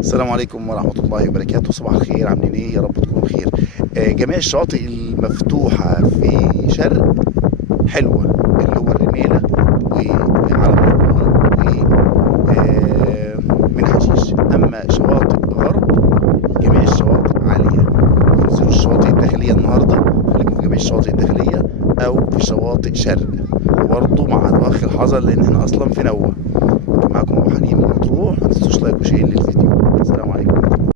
السلام عليكم ورحمة الله وبركاته. صباح الخير، عاملين ايه؟ يا رب تكونوا بخير. جميع الشواطئ المفتوحة في شرق حلوة، اللي هو الرميلة وعلم الرمان ومن حشيش. أما شواطئ غرب، جميع الشواطئ عالية. انزلوا الشواطئ الداخلية النهاردة، خليكم في جميع الشواطئ الداخلية أو في شواطئ شرق، وبرضه مع أخ الحذر لأن احنا أصلا في نوة. معاكم أبو حنين من مطروح. ما تنسوش لايك وشير للفيديو. السلام عليكم.